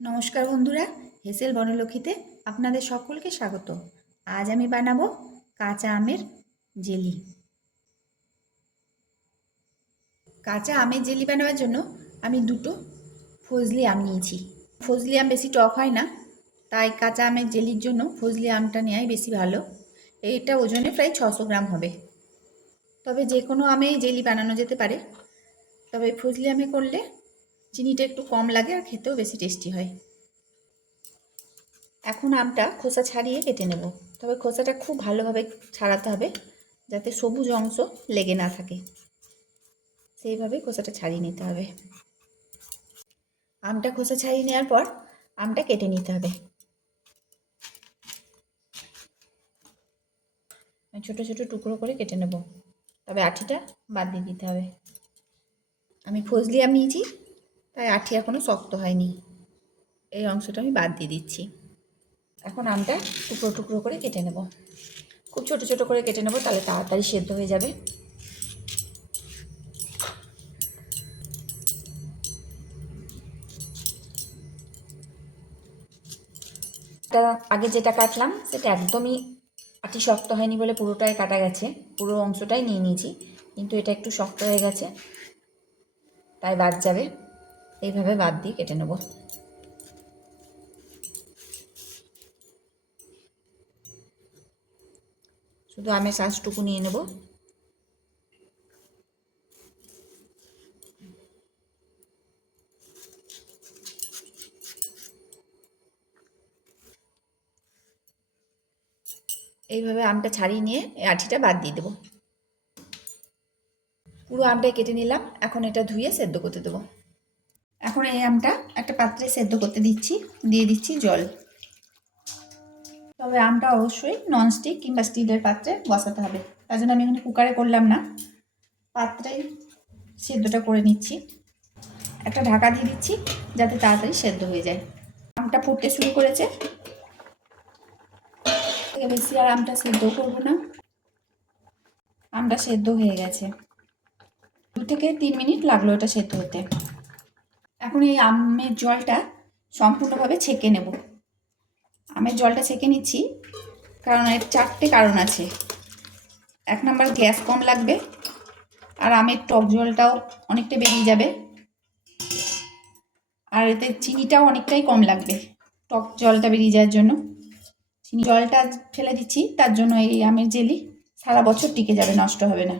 নমস্কার বন্ধুরা, হেসেল বনলক্ষ্মীতে আপনাদের সকলকে স্বাগত। আজ আমি বানাবো কাঁচা আমের জেলি। কাঁচা আমের জেলি বানাবার জন্য আমি দুটো ফজলি আম নিয়েছি। ফজলি আম বেশি টক হয় না, তাই কাঁচা আমের জেলির জন্য ফজলি আমটা নেওয়াই বেশি ভালো। এইটা ওজনে প্রায় ছশো গ্রাম হবে। তবে যে কোনো আমেই জেলি বানানো যেতে পারে। তবে ফজলি আমে করলে চিনিটা একটু কম লাগে আর খেতেও বেশি টেস্টি হয়। এখন আমটা খোসা ছাড়িয়ে কেটে নেব। তবে খোসাটা খুব ভালোভাবে ছাড়াতে হবে যাতে সবুজ অংশ লেগে না থাকে। সেইভাবে খোসাটা ছাড়িয়ে নিতে হবে। আমটা খোসা ছাড়িয়ে নেওয়ার পর আমটা কেটে নিতে হবে। ছোট ছোট টুকরো করে কেটে নেব। তবে আঠিটা বাদ দিয়ে দিতে হবে। আমি ফজলি আম নিয়েছি। তাই আঠি এখনও শক্ত হয়নি। এই অংশটা আমি বাদ দিয়ে দিচ্ছি। এখন আমটা টুকরো টুকরো করে কেটে নেব। খুব ছোট ছোট করে কেটে নেব, তাহলে তাড়াতাড়ি সেদ্ধ হয়ে যাবে। আগে যেটা কাটলাম, সেটা একদমই আটি শক্ত হয়নি বলে পুরোটাই কাটা গেছে। পুরো অংশটাই নিয়ে নিয়েছি, কিন্তু এটা একটু শক্ত হয়ে গেছে, তাই বাদ যাবে। এইভাবে বাদ দিয়ে কেটে নেব। শুধু আমের শ্বাসটুকু নিয়ে নেব। এইভাবে আমটা ছাড়িয়ে নিয়ে আঠিটা বাদ দিয়ে দেবো। পুরো আমটা কেটে নিলাম। এখন এটা ধুয়ে সেদ্ধ করতে দেবো। এখন এই আমটা একটা পাত্রে সেদ্ধ করতে দিচ্ছি, দিয়ে দিচ্ছি জল। তবে আমটা অবশ্যই ননস্টিক কিংবা স্টিলের পাত্রে বসাতে হবে। তার জন্য আমি এখানে কুকারে করলাম না। পাত্রে সেদ্ধটা করে নিচ্ছি। একটা ঢাকা দিয়ে দিচ্ছি, যাতে তাড়াতাড়ি সেদ্ধ হয়ে যায়। আমটা ফুটতে শুরু করেছে। বেশি আর আমটা সেদ্ধ করব না। আমটা সেদ্ধ হয়ে গেছে। দু থেকে তিন মিনিট লাগল এটা সেদ্ধ হতে। এখন এই আমের জলটা সম্পূর্ণভাবে ছেঁকে নেব। আমের জলটা ছেঁকে নিচ্ছি, কারণ এর চারটে কারণ আছে। এক নম্বর গ্যাস কম লাগবে, আর আমের টক জলটাও অনেকটা বেরিয়ে যাবে। আর এতে চিনিটাও অনেকটাই কম লাগবে, টক জলটা বেরিয়ে যাওয়ার জন্য। চিনি জলটা ফেলে দিচ্ছি, তার জন্য এই আমের জেলি সারা বছর টিকে যাবে, নষ্ট হবে না।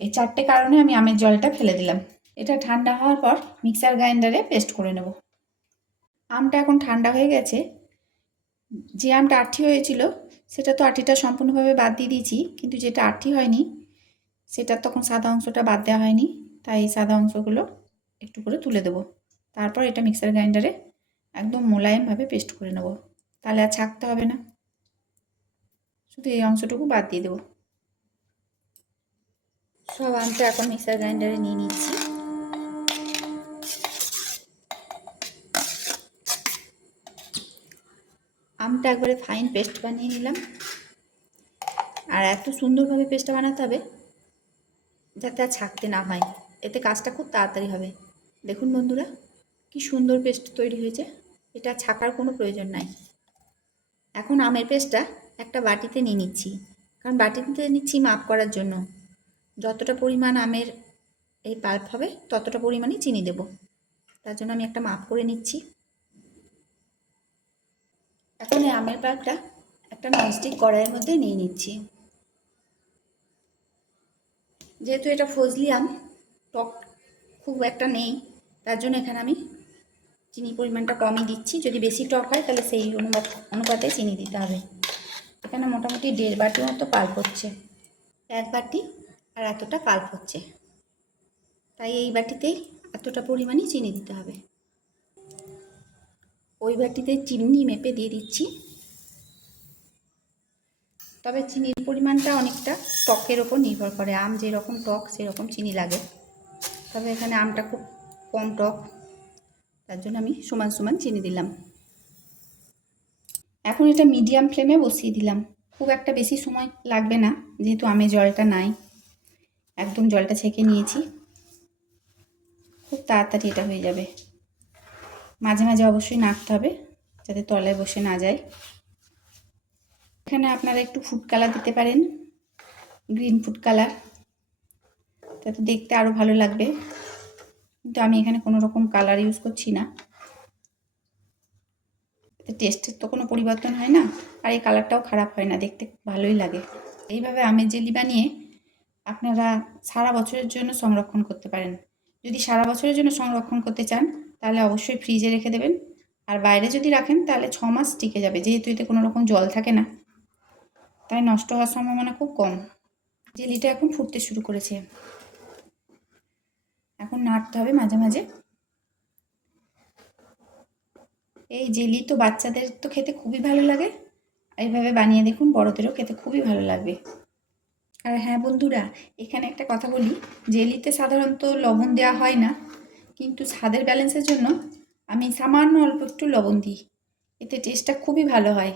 এই চারটে কারণে আমি আমের জলটা ফেলে দিলাম। এটা ঠান্ডা হওয়ার পর মিক্সার গ্রাইন্ডারে পেস্ট করে নেব। আমটা এখন ঠান্ডা হয়ে গেছে। যে আমটা আঠি হয়েছিল, সেটা তো আঠিটা সম্পূর্ণভাবে বাদ দিয়ে দিয়েছি, কিন্তু যেটা আঠি হয়নি, সেটার তখন সাদা অংশটা বাদ দেওয়া হয়নি, তাই এই সাদা অংশগুলো একটু করে তুলে দেবো। তারপর এটা মিক্সার গ্রাইন্ডারে একদম মোলায়েমভাবে পেস্ট করে নেব। তাহলে আর ছাকতে হবে না। শুধু এই অংশটুকু বাদ দিয়ে দেবো। সব আমটা এখন মিক্সার গ্রাইন্ডারে নিয়ে নিচ্ছি। আমটা একবারে ফাইন পেস্ট বানিয়ে নিলাম। আর এত সুন্দরভাবে পেস্টটা বানাতে হবে, যাতে আর ছাকতে না হয়। এতে কাজটা খুব তাড়াতাড়ি হবে। দেখুন বন্ধুরা, কি সুন্দর পেস্ট তৈরি হয়েছে। এটা ছাকার কোনো প্রয়োজন নাই। এখন আমের পেস্টটা একটা বাটিতে নিয়ে নিচ্ছি। কারণ বাটিতে নিচ্ছি মাপ করার জন্য। যতটা পরিমাণ আমের এই পাল্প হবে, ততটা পরিমাণই চিনি দেব। তার জন্য আমি একটা মাপ করে নিচ্ছি। এখন এই আমের পাল্পটা একটা ননস্টিক কড়াইয়ের মধ্যে নিয়ে নিচ্ছি। যেহেতু এটা ফজলি আম, টক খুব একটা নেই, তার জন্য এখানে আমি চিনি পরিমাণটা কমই দিচ্ছি। যদি বেশি টক হয়, তাহলে সেই অনুপাত অনুপাতে চিনি দিতে হবে। এখানে মোটামুটি দেড় বাটির মতো পাল্প হচ্ছে। এক বাটি আর এতটা পাল্প হচ্ছে। তাই এই বাটিতেই এতটা পরিমাণই চিনি দিতে হবে। ওই বাটিতে চিনি মেপে দিয়ে দিচ্ছি। তবে চিনির পরিমাণটা অনেকটা টকের ওপর নির্ভর করে। আম যেরকম টক সেরকম চিনি লাগে। তবে এখানে আমটা খুব কম টক তার জন্য আমি সমান সমান চিনি দিলাম। এখন এটা মিডিয়াম ফ্লেমে বসিয়ে দিলাম। খুব একটা বেশি সময় লাগবে না, যেহেতু আমের জলটা নাই। একদম জলটা ছেঁকে নিয়েছি। খুব তাড়াতাড়ি এটা হয়ে যাবে। মাঝে মাঝে অবশ্যই নাড়তে হবে যাতে তলায় বসে না যায়। এখানে আপনারা একটু ফুড কালার দিতে পারেন গ্রিন ফুড কালার তাতে দেখতে আরও ভালো লাগবে। কিন্তু আমি এখানে কোনো রকম কালার ইউজ করছি না। টেস্টের তো কোনো পরিবর্তন হয় না, আর এই কালারটাও খারাপ হয় না, দেখতে ভালোই লাগে। এইভাবে আমের জেলি বানিয়ে আপনারা সারা বছরের জন্য সংরক্ষণ করতে পারেন। যদি সারা বছরের জন্য সংরক্ষণ করতে চান তাহলে অবশ্যই ফ্রিজে রেখে দেবেন। আর বাইরে যদি রাখেন, তাহলে ছ মাস টিকে যাবে, যেহেতু এতে কোনো রকম জল থাকে না। তাই নষ্ট হওয়ার সম্ভাবনা খুব কম। জেলিটা এখন ফুটতে শুরু করেছে। এখন নাড়তে হবে মাঝে মাঝে। এই জেলি তো বাচ্চাদের তো খেতে খুবই ভালো লাগে। এইভাবে বানিয়ে দেখুন, বড়দেরও খেতে খুবই ভালো লাগবে। আর হ্যাঁ বন্ধুরা, এখানে একটা কথা বলি। জেলিতে সাধারণত লবণ দেওয়া হয় না। কিন্তু স্বাদের ব্যালেন্সের জন্য আমি সামান্য অল্প একটু লবণ দিই। এতে টেস্টটা খুবই ভালো হয়।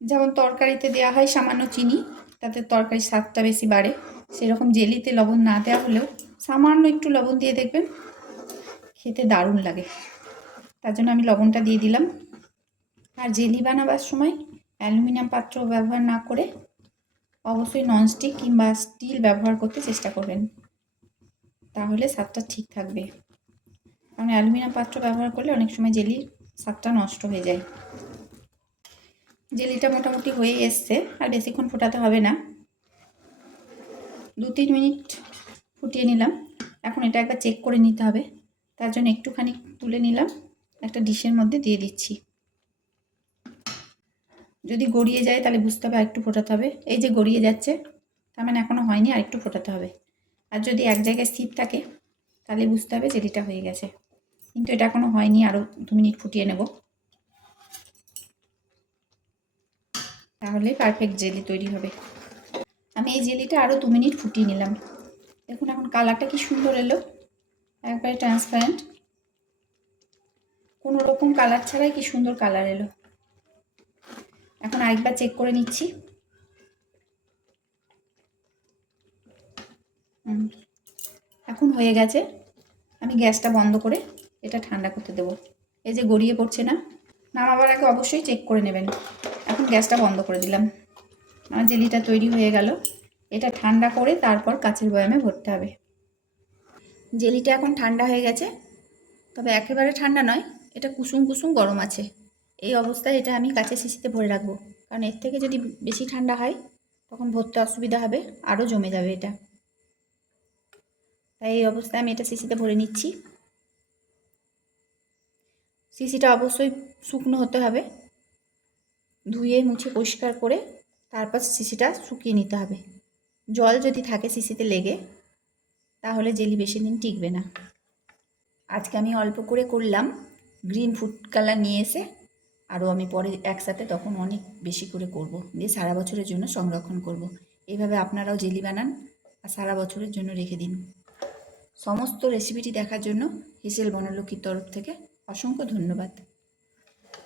যেমন তরকারিতে দেওয়া হয় সামান্য চিনি, তাতে তরকারির স্বাদটা বেশি বাড়ে। সেরকম জেলিতে লবণ না দেওয়া হলেও সামান্য একটু লবণ দিয়ে দেখবেন খেতে দারুণ লাগে। তার জন্য আমি লবণটা দিয়ে দিলাম। আর জেলি বানাবার সময় অ্যালুমিনিয়াম পাত্র ব্যবহার না করে অবশ্যই ননস্টিক কিংবা স্টিল ব্যবহার করতে চেষ্টা করবেন। তাহলে স্বাদটা ঠিক থাকবে। কারণ অ্যালুমিনিয়াম পাত্র ব্যবহার করলে অনেক সময় জেলির স্বাদটা নষ্ট হয়ে যায়। জেলিটা মোটামুটি হয়ে এসছে, আর বেশিক্ষণ ফোটাতে হবে না। দু তিন মিনিট ফুটিয়ে নিলাম। এখন এটা একবার চেক করে নিতে হবে। তার জন্য একটুখানি তুলে নিলাম। একটা ডিশের মধ্যে দিয়ে দিচ্ছি। যদি গড়িয়ে যায় তাহলে বুঝতে হবে আরেকটু ফোটাতে হবে। এই যে গড়িয়ে যাচ্ছে, তার মানে এখনও হয়নি, আর একটু ফোটাতে হবে। আর যদি এক জায়গায় স্থির থাকে, তাহলে বুঝতে হবে জেলিটা হয়ে গেছে। কিন্তু এটা এখনও হয়নি আরও দু মিনিট ফুটিয়ে নেব। তাহলে পারফেক্ট জেলি তৈরি হবে। আমি এই জেলিটা আরও দু মিনিট ফুটিয়ে নিলাম। দেখুন এখন কালারটা কি সুন্দর এলো। একবারে ট্রান্সপারেন্ট কোনো রকম কালার ছাড়াই কি সুন্দর কালার এলো। এখন আরেকবার চেক করে নিচ্ছি। এখন হয়ে গেছে। আমি গ্যাসটা বন্ধ করে এটা ঠান্ডা করতে দেবো। এই যে গড়িয়ে পড়ছে না, নামাবার আগে অবশ্যই চেক করে নেবেন। এখন গ্যাসটা বন্ধ করে দিলাম। আমার জেলিটা তৈরি হয়ে গেল। এটা ঠান্ডা করে তারপর কাচের বয়ামে ভরতে হবে। জেলিটা এখন ঠান্ডা হয়ে গেছে। তবে একেবারে ঠান্ডা নয়, এটা কুসুম কুসুম গরম আছে। এই অবস্থায় এটা আমি কাঁচের শিশিতে ভরে রাখব। কারণ এর থেকে যদি বেশি ঠান্ডা হয়, তখন ভরতে অসুবিধা হবে, আরও জমে যাবে এটা। তাই এই অবস্থায় আমি এটা শিশিতে ভরে নিচ্ছি। শিশিটা অবশ্যই শুকনো হতে হবে। ধুয়ে, মুছে, পরিষ্কার করে তারপর শিশিটা শুকিয়ে নিতে হবে। জল যদি থাকে শিশিতে লেগে, তাহলে জেলি বেশি দিন টিকবে না। আজকে আমি অল্প করে করলাম। গ্রিন ফুড কালার নিয়ে এসে আরও আমি পরে একসাথে তখন অনেক বেশি করে করব। দিয়ে সারা বছরের জন্য সংরক্ষণ করব। এইভাবে আপনারাও জেলি বানান আর সারা বছরের জন্য রেখে দিন। সমস্ত রেসিপিটি দেখার জন্য হিসেল বনলক্ষ্মীর তরফ থেকে অসংখ্য ধন্যবাদ।